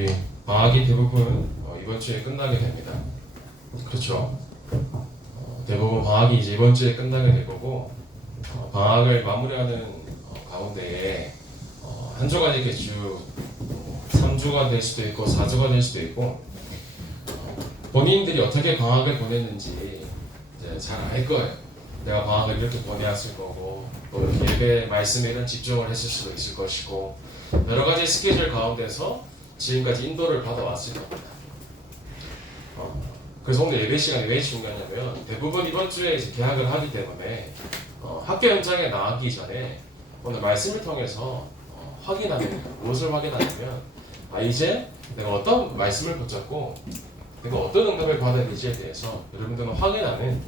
우리 방학이 대부분 이번 주에 끝나게 됩니다. 그렇죠? 대부분 방학이 이제 이번 주에 끝나게 될 거고, 방학을 마무리하는 가운데에 한 주가 이렇게 주 3주가 될 수도 있고 4주가 될 수도 있고, 본인들이 어떻게 방학을 보냈는지 이제 잘 알 거예요. 내가 방학을 이렇게 보내왔을 거고, 또 이렇게 예배 말씀에 이런 집중을 했을 수도 있을 것이고, 여러 가지 스케줄 가운데서 지금까지 인도를 받아왔을 겁니다. 그래서 오늘 예배 시간이 왜 중요하냐면, 대부분 이번 주에 이제 개학을 하기 때문에 학교 현장에 나가기 전에 오늘 말씀을 통해서 확인하는, 무엇을 확인하냐면, 이제 내가 어떤 말씀을 붙잡고 내가 어떤 응답을 받아야 되지에 대해서 여러분들은 확인하는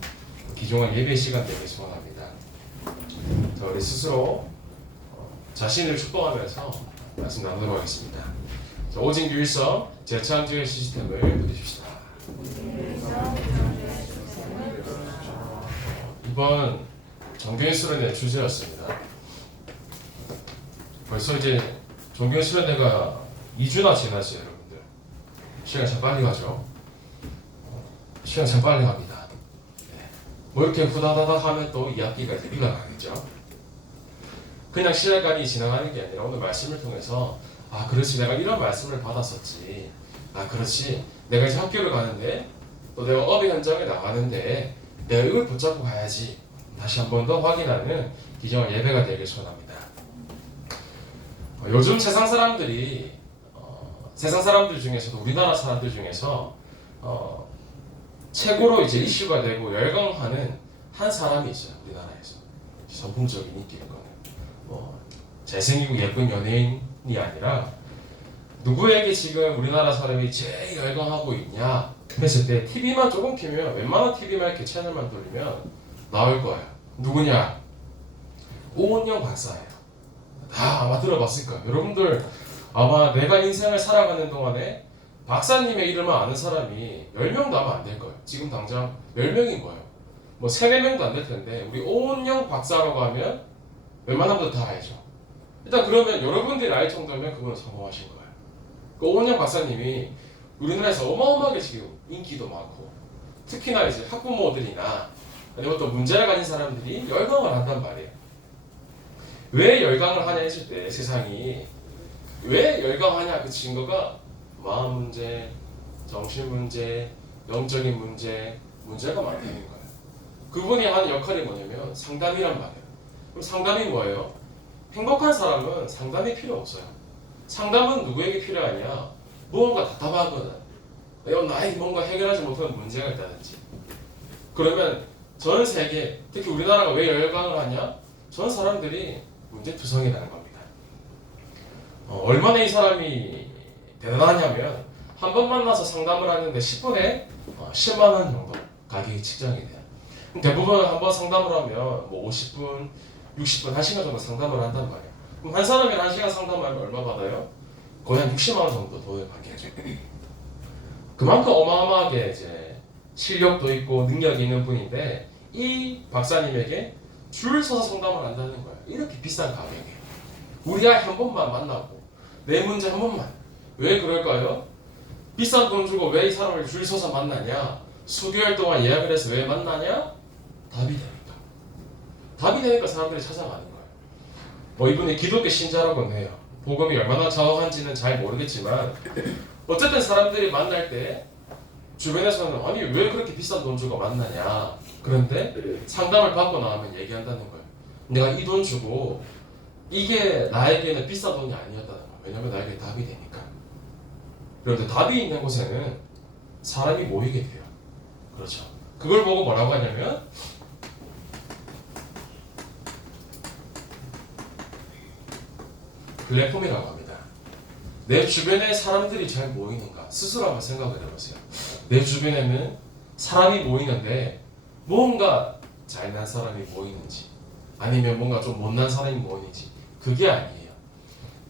귀중한 예배 시간 되길 소원합니다. 자, 우리 스스로 자신을 축복하면서 말씀 나누도록 하겠습니다. 자, 오직 유일성 재창조의 시스템을 부딪힙시다. 이번 종교인 수련회 주제였습니다. 벌써 이제 종교인 수련회가 2주나 지났어요, 여러분들. 시간 참 빨리 가죠. 시간 참 빨리 갑니다. 뭐 이렇게 후다다닥 하면 또 2학기가 이제 흘러가겠죠. 그냥 시간이 지나가는 게 아니라 오늘 말씀을 통해서 그렇지, 내가 이런 말씀을 받았었지. 그렇지, 내가 이제 학교를 가는데, 또 내가 업의 현장에 나가는데 내가 이걸 붙잡고 가야지. 다시 한 번 더 확인하는 귀중한 예배가 되길 소원합니다. 요즘 세상 사람들이 세상 사람들 중에서도 우리나라 사람들 중에서 최고로 이제 이슈가 되고 열광하는 한 사람이 있어요. 우리나라에서 선풍적인 인기인 거는 잘생기고 예쁜 연예인이 아니라, 누구에게 지금 우리나라 사람이 제일 열광하고 있냐 했을 때 TV만 조금 키면, 웬만한 TV만 이렇게 채널만 돌리면 나올 거예요. 누구냐? 오은영 박사예요. 다 아마 들어봤을 거예요. 여러분들 아마 내가 인생을 살아가는 동안에 박사님의 이름을 아는 사람이 10명도 아마 안 될 거예요. 지금 당장 10명인 거예요. 뭐 3, 4명도 안 될 텐데, 우리 오은영 박사라고 하면 웬만한 분들 다 알죠. 일단 그러면 여러분들이 알 정도면 그분은 성공하신 거예요. 그 오은영 박사님이 우리나라에서 어마어마하게 지금 인기도 많고, 특히나 이제 학부모들이나 아니면 또 문제를 가진 사람들이 열광을 한단 말이에요. 왜 열광을 하냐 했을 때, 세상이 왜 열광하냐 그 증거가 마음 문제, 정신 문제, 영적인 문제, 문제가 많다는 거예요. 그분이 하는 역할이 뭐냐면 상담이란 말이에요. 그럼 상담이 뭐예요? 행복한 사람은 상담이 필요 없어요. 상담은 누구에게 필요하냐? 무언가 답답하거든, 나에게 뭔가 해결하지 못하는 문제가 있다든지. 그러면 전 세계, 특히 우리나라가 왜 열광을 하냐? 전 사람들이 문제투성이라는 겁니다. 얼마나 이 사람이 대단하냐면, 한 번 만나서 상담을 하는데 10분에 10만 원 정도 가격이 측정이 돼요. 대부분 한 번 상담을 하면 뭐 50분, 60분, 1시간 정도 상담을 한단 말이에요. 그럼 한 사람이 1시간 상담하면 얼마 받아요? 거의 한 60만 원 정도 돈을 받게 하죠. 그만큼 어마어마하게 이제 실력도 있고 능력이 있는 분인데, 이 박사님에게 줄 서서 상담을 한다는 거예요. 이렇게 비싼 가격에 우리 아이 한 번만 만나고 내 문제 한 번만. 왜 그럴까요? 비싼 돈 주고 왜 이 사람을 줄 서서 만나냐? 수개월 동안 예약을 해서 왜 만나냐? 답이 되니까. 답이 되니까 사람들이 찾아가는 거예요. 뭐 이분이 기독교 신자라고는 해요. 복음이 얼마나 정확한지는 잘 모르겠지만, 어쨌든 사람들이 만날 때 주변에서는 아니 왜 그렇게 비싼 돈 주고 만나냐. 그런데 상담을 받고 나오면 얘기한다는 거예요. 내가 이 돈 주고 이게 나에게는 비싼 돈이 아니었다는 거예요. 왜냐면 나에게 답이 되니까. 그런데 답이 있는 곳에는 사람이 모이게 돼요. 그렇죠. 그걸 보고 뭐라고 하냐면, 플랫폼이라고 합니다. 내 주변에 사람들이 잘 모이는가 스스로 한번 생각을 해보세요. 내 주변에는 사람이 모이는데 뭔가 잘난 사람이 모이는지, 아니면 뭔가 좀 못난 사람이 모이는지, 그게 아니에요.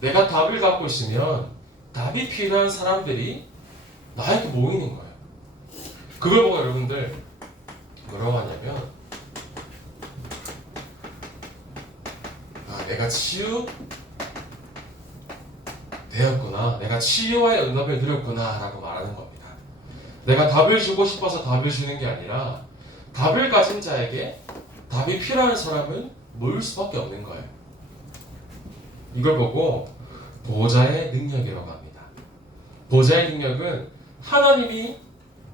내가 답을 갖고 있으면 답이 필요한 사람들이 나에게 모이는 거예요. 그걸 보고 여러분들 뭐라고 하냐면, 내가 되었구나, 내가 치유와의 응답을 드렸구나 라고 말하는 겁니다. 내가 답을 주고 싶어서 답을 주는 게 아니라 답을 가진 자에게 답이 필요한 사람은 모일 수밖에 없는 거예요. 이걸 보고 보좌의 능력이라고 합니다. 보좌의 능력은 하나님이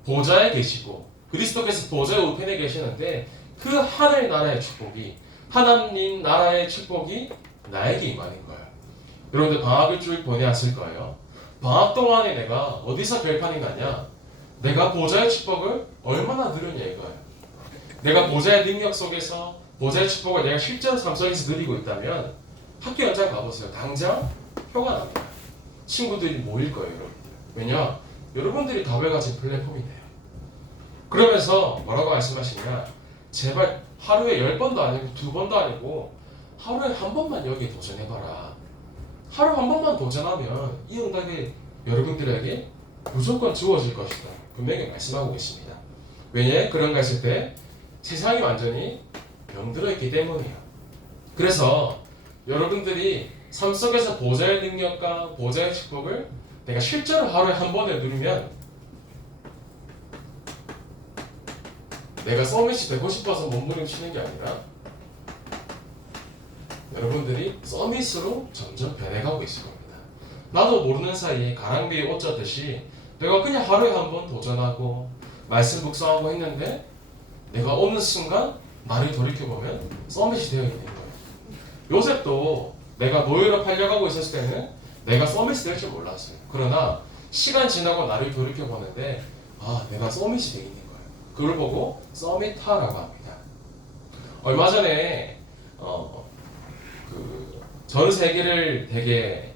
보좌에 계시고 그리스도께서 보좌의 우편에 계시는데 그 하늘나라의 축복이, 하나님 나라의 축복이 나에게 임하는 거예요. 여러분들 방학을 쭉 보내왔을 거예요. 방학 동안에 내가 어디서 결판이 나냐? 내가 보좌의 축복을 얼마나 누렸냐 이거예요. 내가 보좌의 능력 속에서 보좌의 축복을 내가 실제로 삶 속에서 누리고 있다면 학교 연장 가보세요. 당장 표가 납니다. 친구들이 모일 거예요, 여러분들. 왜냐? 여러분들이 답을 가진 플랫폼이네요. 그러면서 뭐라고 말씀하시냐? 제발 하루에 10번도 아니고 2번도 아니고 하루에 한 번만 여기에 도전해봐라. 하루 한 번만 도전하면 이 응답이 여러분들에게 무조건 주어질 것이다. 분명히 말씀하고 계십니다. 왜냐? 그런가 했을 때 세상이 완전히 병들어 있기 때문이에요. 그래서 여러분들이 삶 속에서 보좌의 능력과 보좌의 축복을 내가 실제로 하루에 한 번에 누리면 내가 서밋이 되고 싶어서 몸부림치는 게 아니라 여러분들이 서밋으로 점점 변해가고 있을 겁니다. 나도 모르는 사이에 가랑비에 옷 젖듯이 내가 그냥 하루에 한 번 도전하고 말씀 묵상하고 했는데 내가 어느 순간 나를 돌이켜보면 서밋이 되어 있는 거예요. 요셉도 내가 노예로 팔려가고 있었을 때는 내가 서밋이 될 줄 몰랐어요. 그러나 시간 지나고 나를 돌이켜보는데 내가 서밋이 되어 있는 거예요. 그걸 보고 서밋하라고 합니다. 얼마 전에 전 세계를 되게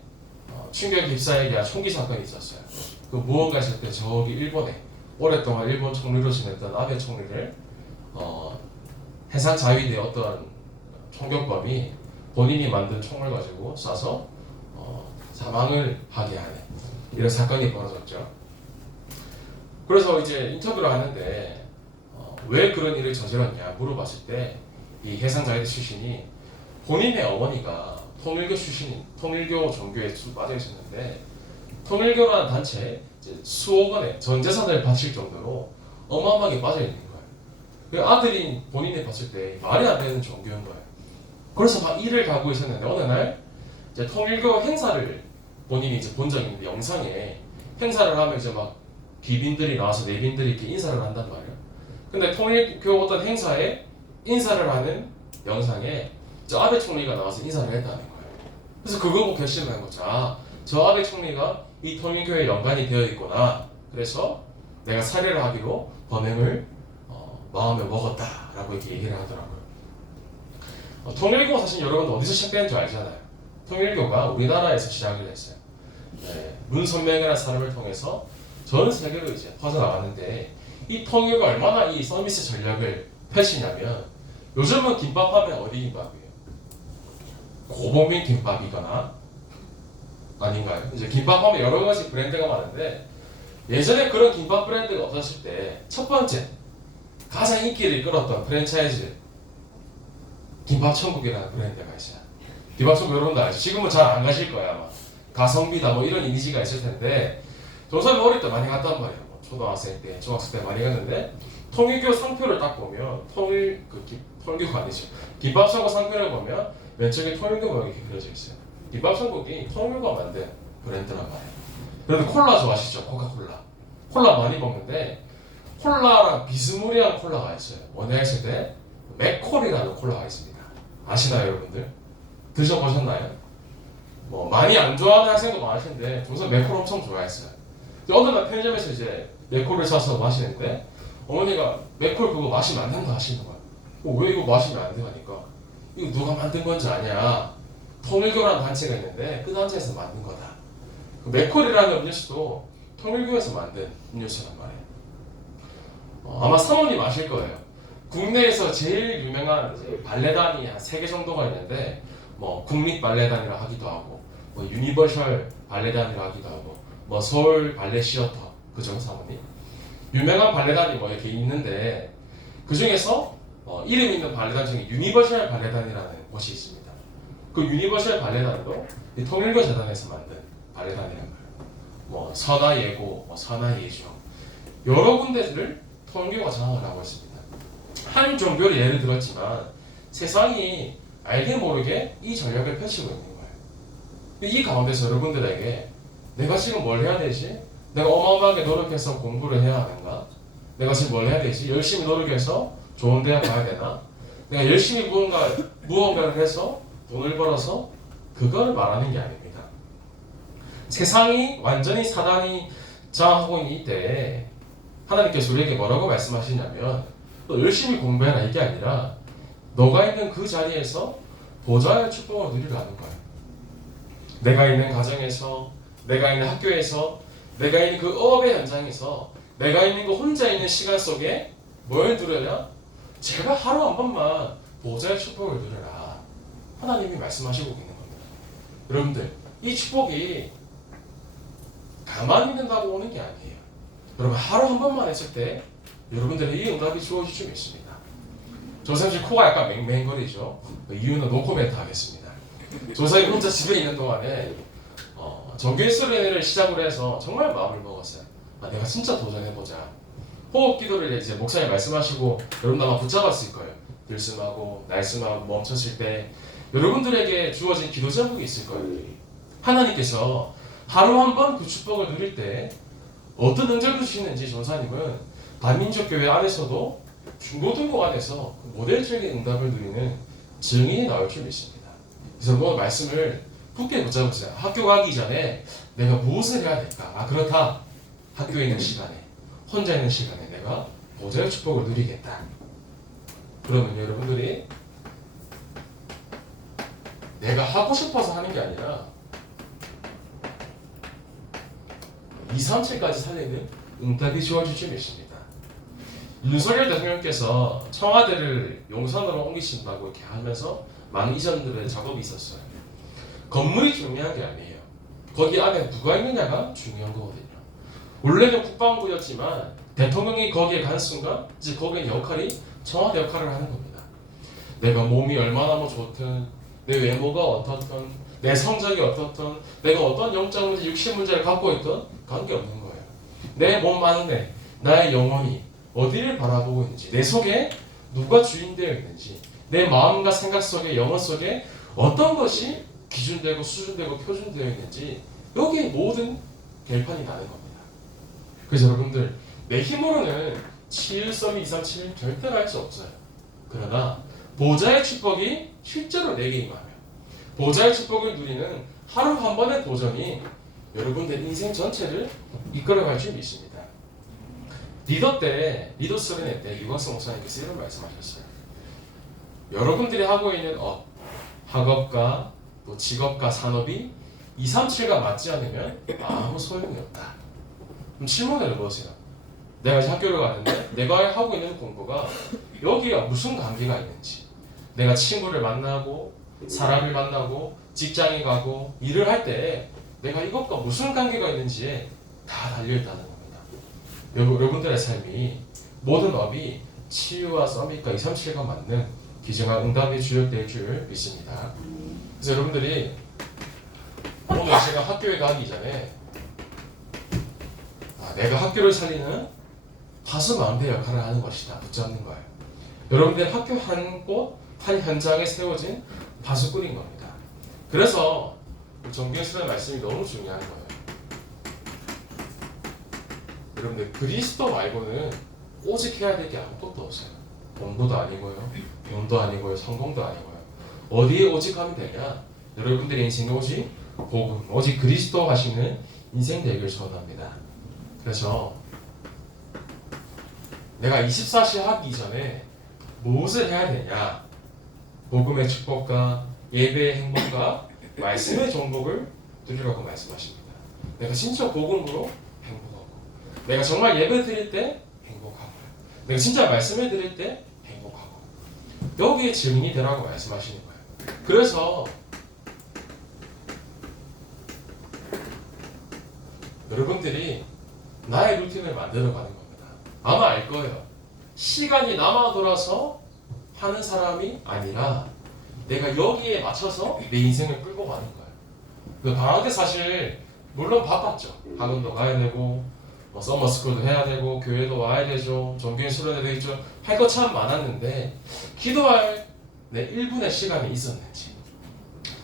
충격 휩싸이게 한 총기 사건이 있었어요. 그 무언가 했을 때 저기 일본에 오랫동안 일본 총리로 지냈던 아베 총리를 해상 자위대 어떤 총격범이 본인이 만든 총을 가지고 쏴서 사망을 하게 하는 이런 사건이 벌어졌죠. 그래서 이제 인터뷰를 하는데 왜 그런 일을 저질렀냐 물어봤을 때 이 해상 자위대 출신이 본인의 어머니가 통일교 출신인 통일교 종교에 빠져 있었는데 통일교라는 단체에 이제 수억 원의 전 재산을 바칠 정도로 어마어마하게 빠져 있는 거예요. 그 아들인 본인이 봤을 때 말이 안 되는 종교인 거예요. 그래서 막 일을 가고 있었는데 어느 날 이제 통일교 행사를 본인이 이제 본 적이 있는데 영상에 행사를 하면 이제 막 귀빈들이 나와서 내빈들이 이렇게 인사를 한단 말이에요. 근데 통일교 어떤 행사에 인사를 하는 영상에 저 아베 총리가 나와서 인사를 했다는 거예요. 그래서 그거 보고 결심한 거죠. 저 아베 총리가 이 통일교에 연관이 되어 있구나. 그래서 내가 살해를 하기로 범행을 마음에 먹었다라고 이렇게 얘기를 하더라고요. 통일교가 사실 여러분들 어디서 시작되는 줄 알잖아요. 통일교가 우리나라에서 시작을 했어요. 네, 문선명이라는 사람을 통해서 전 세계로 이제 퍼져나갔는데 이 통일교가 얼마나 이 서비스 전략을 펼치냐면 요즘은 김밥하면 어디 김밥이에요? 고봉민 김밥이거나 아닌가요? 이제 김밥하면 여러 가지 브랜드가 많은데 예전에 그런 김밥 브랜드가 없었을 때 첫 번째 가장 인기를 끌었던 프랜차이즈 김밥천국이라는 브랜드가 있어요. 김밥천국 여러분도 알죠? 지금은 잘 안 가실 거예요 아마. 가성비다 뭐 이런 이미지가 있을 텐데 저는 어릴 때 많이 갔단 말이에요. 뭐 초등학생 때, 중학생 때 많이 갔는데 통일교 상표를 딱 보면 통일교가 아니죠. 김밥천국 상표를 보면 왼쪽에 통일교가 이렇게 그려져 있어요. 김밥천국이 통일교가 만든 브랜드란 말이에요. 그런데 콜라 좋아하시죠? 코카콜라. 콜라 많이 먹는데 콜라랑 비스무리한 콜라가 있어요. 뭐냐 했을 때 맥콜이라는 콜라가 있습니다. 아시나요 여러분들? 드셔보셨나요? 뭐 많이 안 좋아하는 학생도 많으실 텐데 저는 맥콜 엄청 좋아했어요. 어느 날 편의점에서 이제 맥콜을 사서 마시는데 어머니가 맥콜 그거 마시면 안 된다 하시는 거예요. 왜 이거 마시면 안 되니까 이거 누가 만든 건지 아냐? 통일교라는 단체가 있는데 그 단체에서 만든 거다. 그 맥콜이라는 음료수도 통일교에서 만든 음료수란 말이에요. 아마 사모님 아실 거예요. 국내에서 제일 유명한 발레단이 한 3개 정도가 있는데 뭐 국립발레단이라 하기도 하고 뭐 유니버셜 발레단이라 하기도 하고 뭐 서울 발레 시어터 그죠 사모님? 유명한 발레단이 뭐 이렇게 있는데 그 중에서 이름 있는 발레단 중에 유니버셜 발레단이라는 곳이 있습니다. 그 유니버셜 발레단도 통일교 재단에서 만든 발레단이란 말이에요. 뭐 선화 예고, 뭐 선화 예중 여러 군데를 통일교가 장악을 하고 있습니다. 한 종교를 예를 들었지만 세상이 알게 모르게 이 전략을 펼치고 있는 거예요. 이 가운데서 여러분들에게 내가 지금 뭘 해야 되지? 내가 어마어마하게 노력해서 공부를 해야 하는가? 내가 지금 뭘 해야 되지? 열심히 노력해서 좋은 대학 가야 되나? 내가 열심히 무언가를 해서 돈을 벌어서 그걸 말하는 게 아닙니다. 세상이 완전히 사단이 장악하고 있는 이때에 하나님께서 우리에게 뭐라고 말씀하시냐면 또 열심히 공부해라 이게 아니라 너가 있는 그 자리에서 보좌의 축복을 누리라는 거예요. 내가 있는 가정에서, 내가 있는 학교에서, 내가 있는 그 업의 현장에서, 내가 있는 그 혼자 있는 시간 속에 뭘 누려야? 제발 하루 한 번만 보좌의 축복을 누려라. 하나님이 말씀하시고 있는 겁니다. 여러분들, 이 축복이 가만히 있는다고 오는 게 아니에요. 여러분, 하루 한 번만 했을 때 여러분들의 이 응답이 주어질 줄 믿습니다. 조선님 코가 약간 맹맹거리죠. 이유는 노코멘트 하겠습니다. 조선이 혼자 집에 있는 동안에 정규일수련회를 시작으로 해서 정말 마음을 먹었어요. 내가 진짜 도전해보자. 호흡 기도를 이제 목사님 말씀하시고 여러분도 아마 붙잡았을 거예요. 들숨하고 날숨하고 멈췄을 때 여러분들에게 주어진 기도 제목이 있을 거예요. 하나님께서 하루 한 번 그 축복을 누릴 때 어떤 응답을 주시는지 전사님은 반민족교회 안에서도 중고등부 안에서 모델적인 응답을 누리는 증인이 나올 줄 믿습니다. 그래서 뭐 말씀을 굳게 붙잡으세요. 학교 가기 전에 내가 무엇을 해야 될까? 그렇다. 학교에 있는 시간에, 혼자 있는 시간에 내가 보좌의 축복을 누리겠다. 그러면 여러분들이 내가 하고 싶어서 하는 게 아니라 2, 3채까지 살리는 응답이 주어질 줄 믿습니다. 윤석열 대통령께서 청와대를 용산으로 옮기신다고 이렇게 하면서 많은 이전들의 작업이 있었어요. 건물이 중요한 게 아니에요. 거기 안에 누가 있느냐가 중요한 거거든요. 원래는 국방부였지만 대통령이 거기에 간 순간 이제 거기에 역할이 청와대 역할을 하는 겁니다. 내가 몸이 얼마나 뭐 좋든, 내 외모가 어떻든, 내 성적이 어떻든, 내가 어떤 영적 문제, 육신 문제를 갖고 있든 관계없는 거예요. 내 몸 안에 나의 영혼이 어디를 바라보고 있는지, 내 속에 누가 주인되어 있는지, 내 마음과 생각 속에, 영혼 속에 어떤 것이 기준되고 수준되고 표준되어 있는지 여기에 모든 결판이 나는 겁니다. 그래서 여러분들 내 힘으로는 7.2, 237 절대 할 수 없어요. 그러나 보좌의 축복이 실제로 내게 임하며 보좌의 축복을 누리는 하루 한 번의 도전이 여러분들 인생 전체를 이끌어갈 줄 믿습니다. 리더 수련회 때 유광석 목사님께서 이런 말씀하셨어요. 여러분들이 하고 있는 학업과 또 직업과 산업이 2, 3, 7과 맞지 않으면 아무 소용이 없다. 그럼 질문을 해보세요. 내가 이제 학교를 가는데 내가 하고 있는 공부가 여기에 무슨 관계가 있는지, 내가 친구를 만나고 사람을 만나고 직장에 가고 일을 할 때 내가 이것과 무슨 관계가 있는지에 다 달려있다는 겁니다. 여러분들의 삶이 모든 업이 치유와 서밋과 2, 3, 7과 맞는 기증한 응답이 주역될 줄 믿습니다. 그래서 여러분들이 오늘 제가 학교에 가기 전에 내가 학교를 살리는 파수 마운드 역할을 하는 것이다. 붙잡는 거예요. 여러분들 학교 한 곳, 한 현장에 세워진 파수꾼인 겁니다. 그래서 정비의 말씀이 너무 중요한 거예요. 여러분들 그리스도 말고는 오직 해야 될 게 아무것도 없어요. 공부도 아니고요, 병도 아니고요, 성공도 아니고요. 어디에 오직 하면 되냐? 여러분들의 인생이 오직 복음, 오직 그리스도 하시는 인생 되길 소원합니다. 그래서 내가 24시 하기 전에 무엇을 해야 되냐? 복음의 축복과 예배의 행복과 말씀의 정복을 누리라고 말씀하십니다. 내가 진짜 복음으로 행복하고, 내가 정말 예배 드릴 때 행복하고, 내가 진짜 말씀을 드릴 때 행복하고, 여기에 증인이 되라고 말씀하시는 거예요. 그래서 여러분들이 나의 루틴을 만들어가는 겁니다. 아마 알 거예요. 시간이 남아 돌아서 하는 사람이 아니라 내가 여기에 맞춰서 내 인생을 끌고 가는 거예요. 방학 때 사실 물론 바빴죠. 학원도 가야 되고 뭐 서머스쿨도 해야 되고 교회도 와야 되죠. 종교인 수련회도 있죠. 할 거 참 많았는데 기도할 내 1분의 시간이 있었는지,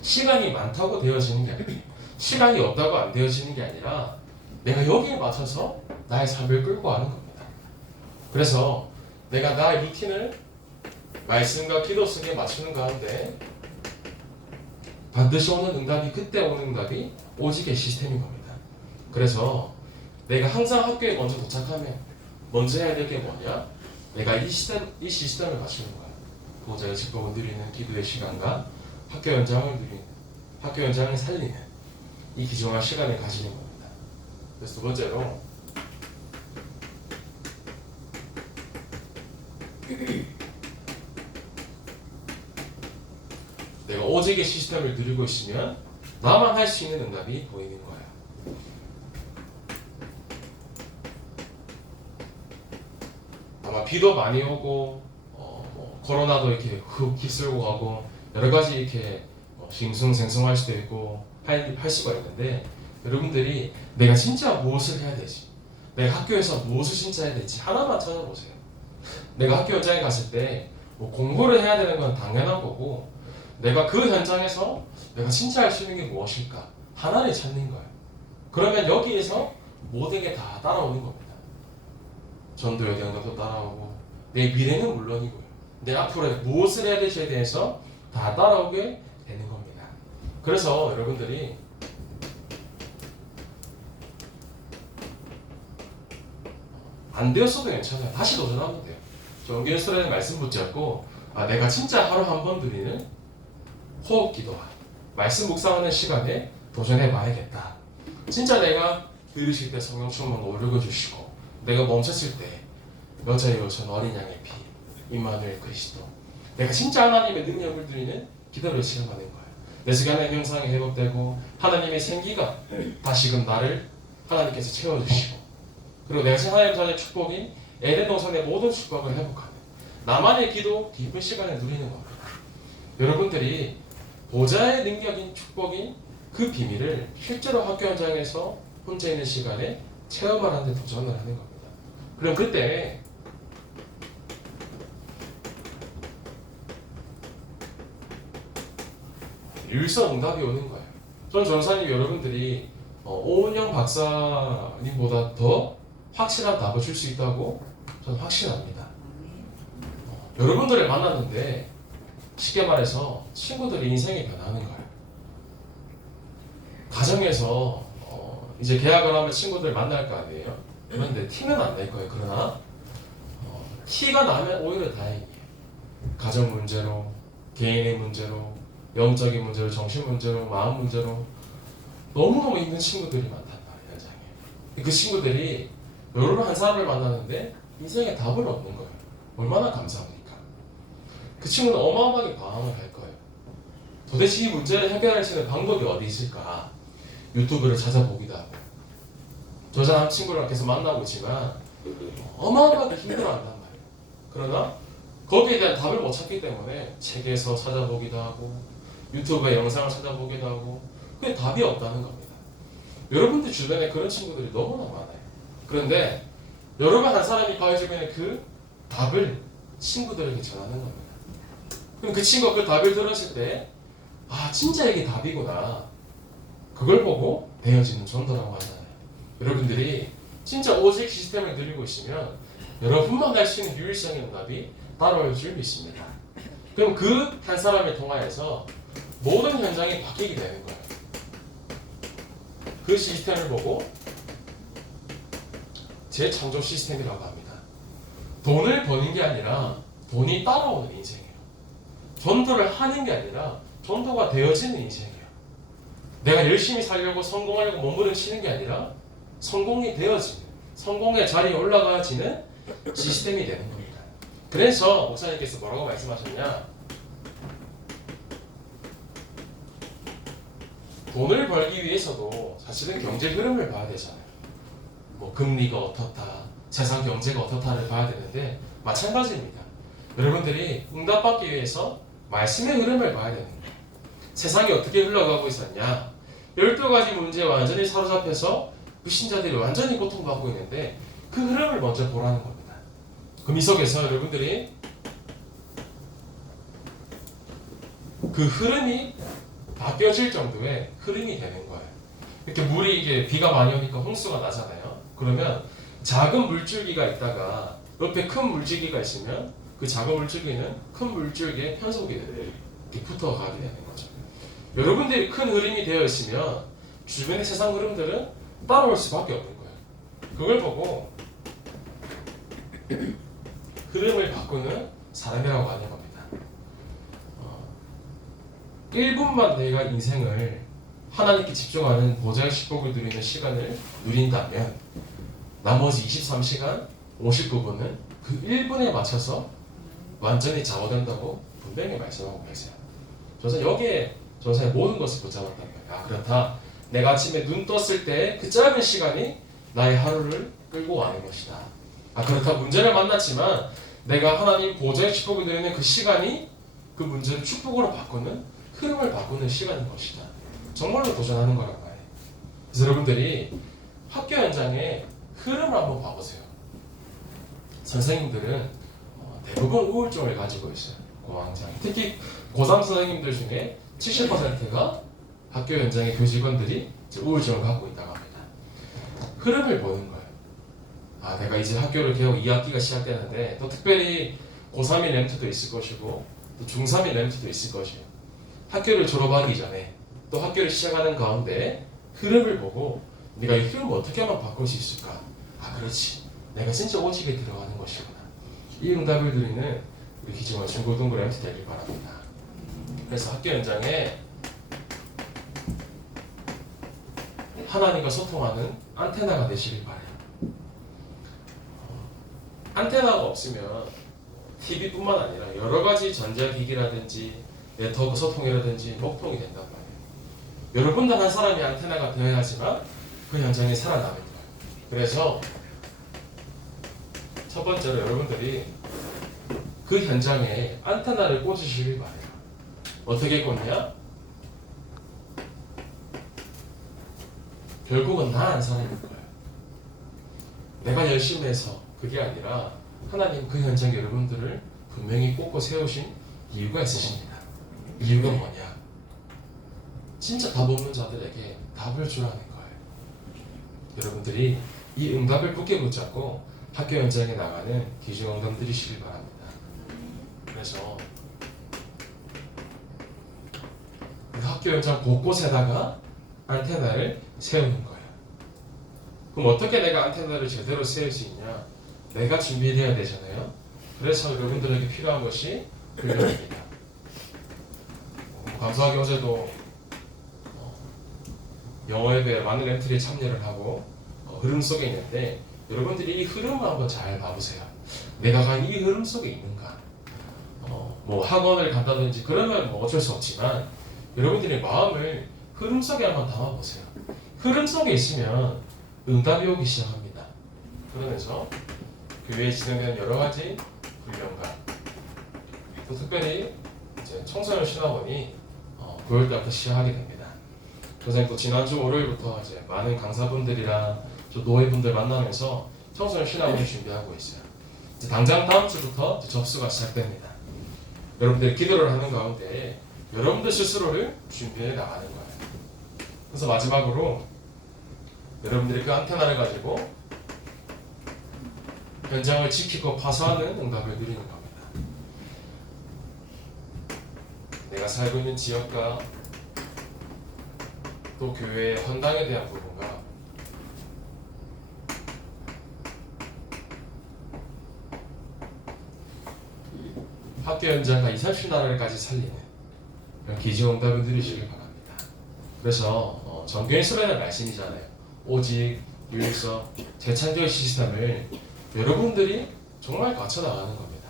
시간이 많다고 되어지는 게 아니에요. 시간이 없다고 안 되어지는 게 아니라 내가 여기에 맞춰서 나의 삶을 끌고 가는 겁니다. 그래서 내가 나의 루틴을 말씀과 기도 속에 맞추는 가운데 반드시 오는 응답이, 그때 오는 응답이 오직의 시스템인 겁니다. 그래서 내가 항상 학교에 먼저 도착하면 먼저 해야 될 게 뭐냐? 내가 이 시스템을 맞추는 거야. 보호자의 직법을 누리는 기도의 시간과 학교 연장을 누리는, 학교 연장을 살리는 이 귀중한 시간을 가지는 겁니다. 그래서 두 번째로 내가 오직의 시스템을 누리고 있으면 나만 할 수 있는 응답이 보이는 거야. 아마 비도 많이 오고 뭐 코로나도 이렇게 훅 휩쓸고 가고 여러 가지 이렇게 싱숭생숭할 수도 있고 할 수가 있는데, 여러분들이 내가 진짜 무엇을 해야 되지, 내가 학교에서 무엇을 진짜 해야 될지 하나만 찾아보세요. 내가 학교 현장에 갔을 때 뭐 공부를 해야 되는 건 당연한 거고, 내가 그 현장에서 내가 진짜 할 수 있는 게 무엇일까 하나를 찾는 거예요. 그러면 여기에서 모든 게 다 따라오는 겁니다. 전도의 영역도 따라오고 내 미래는 물론이고요, 내 앞으로 무엇을 해야 될지에 대해서 다 따라오게 되는 겁니다. 그래서 여러분들이 안 되었어도 괜찮아요. 다시 도전하면 돼요. 정규현 수련의 말씀 붙잡고 내가 진짜 하루 한 번 드리는 호흡 기도와 말씀 묵상하는 시간에 도전해 봐야겠다. 진짜 내가 들으실 때 성령 충만 오르고 주시고, 내가 멈췄을 때 여자의 요천 어린 양의 피 임마누엘 그리스도, 내가 진짜 하나님의 능력을 드리는 기도를 시험하는 거예요. 내 속에 하나님의 형상이 회복되고 하나님의 생기가 다시금 나를 하나님께서 채워주시고, 그리고 내가 하나님 자녀의 축복인 에덴 동산의 모든 축복을 회복하는 나만의 기도 깊은 시간을 누리는 겁니다. 여러분들이 보좌의 능력인 축복인 그 비밀을 실제로 학교 현장에서 혼자 있는 시간에 체험하는 데 도전을 하는 겁니다. 그럼 그때 일사응답이 오는 거예요. 저는 전사님 여러분들이 오은영 박사님보다 더 확실한 답을 줄 수 있다고 저는 확신합니다. 여러분들을 만났는데 쉽게 말해서 친구들의 인생이 변하는 거예요. 가정에서 이제 계약을 하면 친구들 만날 거 아니에요. 그런데 티는 안 날 거예요. 그러나 티가 나면 오히려 다행이에요. 가정 문제로, 개인의 문제로, 영적인 문제로, 정신 문제로, 마음 문제로 너무너무 힘든 친구들이 많단 말이에요. 현장에. 그 친구들이 여러 한 사람을 만나는데 인생에 답을 얻는 거예요. 얼마나 감사합니까? 그 친구는 어마어마하게 방황을 할 거예요. 도대체 이 문제를 해결할 수 있는 방법이 어디 있을까? 유튜브를 찾아보기도 하고. 저 사람 친구랑 계속 만나고 있지만 어마어마하게 힘들어한단 말이에요. 그러나 거기에 대한 답을 못 찾기 때문에 책에서 찾아보기도 하고 유튜브의 영상을 찾아보기도 하고, 그게 답이 없다는 겁니다. 여러분들 주변에 그런 친구들이 너무나 많아요. 그런데 여러분 한 사람이 가지고 있는 그 답을 친구들에게 전하는 겁니다. 그럼 그 친구가 그 답을 들었을 때 진짜 이게 답이구나, 그걸 보고 되어지는 전도라고 하잖아요. 여러분들이 진짜 오직 시스템을 누리고 있으면 여러분만 할 수 있는 유일성의 응답이 따라올 줄 믿습니다. 그럼 그 한 사람을 통하여서 모든 현장이 바뀌게 되는 거예요. 그 시스템을 보고 재창조 시스템이라고 합니다. 돈을 버는 게 아니라 돈이 따라오는 인생이에요. 전도를 하는 게 아니라 전도가 되어지는 인생이에요. 내가 열심히 살려고 성공하려고 몸부림치는 게 아니라 성공이 되어지는, 성공의 자리에 올라가지는 시스템이 되는 겁니다. 그래서 목사님께서 뭐라고 말씀하셨냐? 돈을 벌기 위해서도 사실은 경제 흐름을 봐야 되잖아요. 뭐 금리가 어떻다, 세상 경제가 어떻다를 봐야 되는데 마찬가지입니다. 여러분들이 응답받기 위해서 말씀의 흐름을 봐야 되는 거예요. 세상이 어떻게 흘러가고 있었냐? 12가지 문제에 완전히 사로잡혀서 그 신자들이 완전히 고통받고 있는데 그 흐름을 먼저 보라는 겁니다. 그럼 이 속에서 여러분들이 그 흐름이 바뀌어질 정도의 흐름이 되는 거예요. 이렇게 물이 이게 비가 많이 오니까 홍수가 나잖아요. 그러면 작은 물줄기가 있다가 옆에 큰 물줄기가 있으면 그 작은 물줄기는 큰 물줄기에 편속이 이렇게 붙어가게 되는 거죠. 여러분들이 큰 흐름이 되어 있으면 주변의 세상 흐름들은 따라올 수밖에 없는 거예요. 그걸 보고 흐름을 바꾸는 사람이라고 하는 겁니다. 1분만 내가 인생을 하나님께 집중하는 보좌의 축복을 누리는 시간을 누린다면 나머지 23시간 59분은 그 1분에 맞춰서 완전히 잡아된다고 분명히 말씀하고 계세요. 저는 여기에 전사의 모든 것을 붙잡았단 말이에요. 아, 그렇다. 내가 아침에 눈 떴을 때 그 짧은 시간이 나의 하루를 끌고 가는 것이다. 아, 그렇다. 문제를 만났지만 내가 하나님 보좌의 축복을 누리는 그 시간이 그 문제를 축복으로 바꾸는 흐름을 바꾸는 시간인 것이다. 정말로 도전하는 거란 말이에요. 그래서 여러분들이 학교 현장에 흐름을 한번 봐보세요. 선생님들은 대부분 우울증을 가지고 있어요. 고망장. 특히 고3 선생님들 중에 70%가 학교 현장의 교직원들이 우울증을 갖고 있다고 합니다. 흐름을 보는 거예요. 아, 내가 이제 학교를 개업 2학기가 시작되는데 또 특별히 고3인 램트도 있을 것이고 또 중3인 램트도 있을 것이에요. 학교를 졸업하기 전에 또 학교를 시작하는 가운데 흐름을 보고 내가 이 흐름을 어떻게 하면 바꿀 수 있을까? 아, 그렇지. 내가 진짜 오직에 들어가는 것이구나. 이 응답을 드리는 우리 기지원 중고등부 램트 되길 바랍니다. 그래서 학교 현장에 하나님과 소통하는 안테나가 되시길 바래요. 안테나가 없으면 TV뿐만 아니라 여러 가지 전자기기라든지 네트워크 소통이라든지 목통이 된단 말이에요. 여러분 단 한 사람이 안테나가 되어야지만 그 현장이 살아나는 거예요. 그래서 첫 번째로 여러분들이 그 현장에 안테나를 꽂으시길 바래요. 어떻게 꽂냐? 결국은 나 한 사람일 거예요. 내가 열심히 해서 그게 아니라 하나님 그 현장 여러분들을 분명히 꽂고 세우신 이유가 있으십니다. 이유가 뭐냐? 진짜 답 없는 자들에게 답을 주라는 거예요. 여러분들이 이 응답을 굳게 붙잡고 학교 현장에 나가는 기중응답 드리시길 바랍니다. 그래서 그 학교 현장 곳곳에다가 안테나를 세우는 거예요. 그럼 어떻게 내가 안테나를 제대로 세울 수 있냐? 내가 준비를 해야 되잖아요. 그래서 여러분들에게 필요한 것이 훈련입니다. 감사하게 어제도 영어 예배에 많은 램트리에 참여를 하고 흐름 속에 있는데 여러분들이 이 흐름을 한번 잘 봐보세요. 내가 과연 이 흐름 속에 있는가? 뭐 학원을 간다든지 그러면 뭐 어쩔 수 없지만 여러분들의 마음을 흐름 속에 한번 담아보세요. 흐름 속에 있으면 응답이 오기 시작합니다. 그러면서 교회에 진행되는 여러 가지 훈련과 또 특별히 이제 청소년 신학원이 9월 달부터 시작하게 됩니다. 선생님 또 지난주 월요일부터 이제 많은 강사분들이랑 또 노예분들 만나면서 청소년 신학원을 준비하고 있어요. 이제 당장 다음 주부터 접수가 시작됩니다. 여러분들이 기도를 하는 가운데 여러분들 스스로를 준비해 나가는 거예요. 그래서 마지막으로 여러분들이 그 안테나를 가지고 현장을 지키고 파수하는 응답을 누리는 겁니다. 내가 살고 있는 지역과 또 교회의 헌당에 대한 부분과 학교 현장과 2, 30나라까지 살리는 기지응답을 누리시길 바랍니다. 그래서 정교인 수련의 말씀이잖아요. 오직 유일성 재창조의 시스템을 여러분들이 정말 갖춰나가는 겁니다.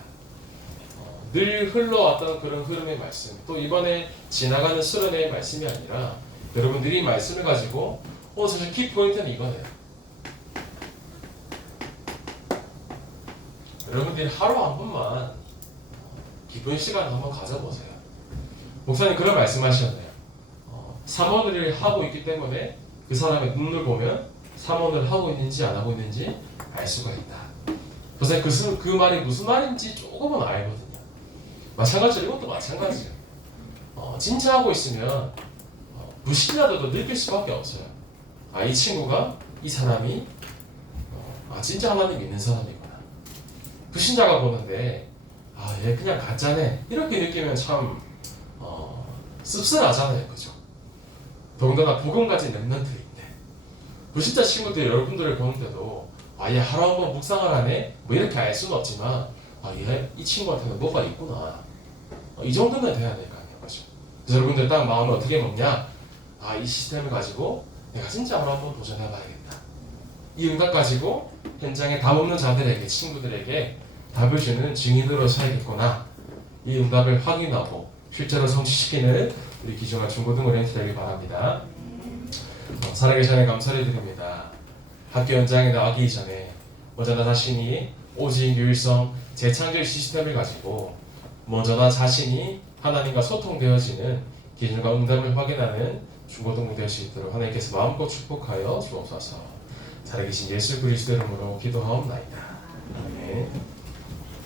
늘 흘러왔던 그런 흐름의 말씀, 또 이번에 지나가는 수련의 말씀이 아니라 여러분들이 이 말씀을 가지고 사실 키포인트는 이거네요. 여러분들이 하루 한 번만 기쁜 시간을 한번 가져보세요. 목사님 그런 말씀하셨네요. 삼원을 하고 있기 때문에 그 사람의 눈을 보면 삼원을 하고 있는지 안 하고 있는지 알 수가 있다. 그래서 그 말이 무슨 말인지 조금은 알거든요. 마찬가지로 이것도 마찬가지예요. 진짜 하고 있으면 무심이라도 느낄 수밖에 없어요. 이 친구가 이 사람이 진짜 하나님 믿는 사람이구나. 불신자가 보는데 얘 그냥 가짜네 이렇게 느끼면 참 씁쓸하잖아요, 그죠? 더군다나 복음 가진 랩런트인데 불신자 친구들이 여러분들을 보는데도 얘 하루 한번 묵상을 하네 뭐 이렇게 알 수는 없지만 이 친구한테는 뭐가 있구나 이 정도는 돼야 될 거 아니에요, 그죠? 그래서 여러분들 딱 마음을 어떻게 먹냐? 이 시스템을 가지고 내가 진짜 하루 한번 도전해봐야겠다. 이 응답 가지고 현장에 답 없는 자들에게, 친구들에게 답을 주는 증인으로 서야겠구나. 이 응답을 확인하고 실제로 성취시키는 우리 기중한 중고등어린이 되길 바랍니다. 살아계신 하나님 감사를 드립니다. 학교 현장에 나가기 전에 먼저 나 자신이 오직 유일성 재창조의 시스템을 가지고 먼저 나 자신이 하나님과 소통되어지는 기준과 응답을 확인하는 중고등부 될 수 있도록 하나님께서 마음껏 축복하여 주옵소서. 살아계신 예수 그리스도 이름으로 기도하옵나이다. 아멘.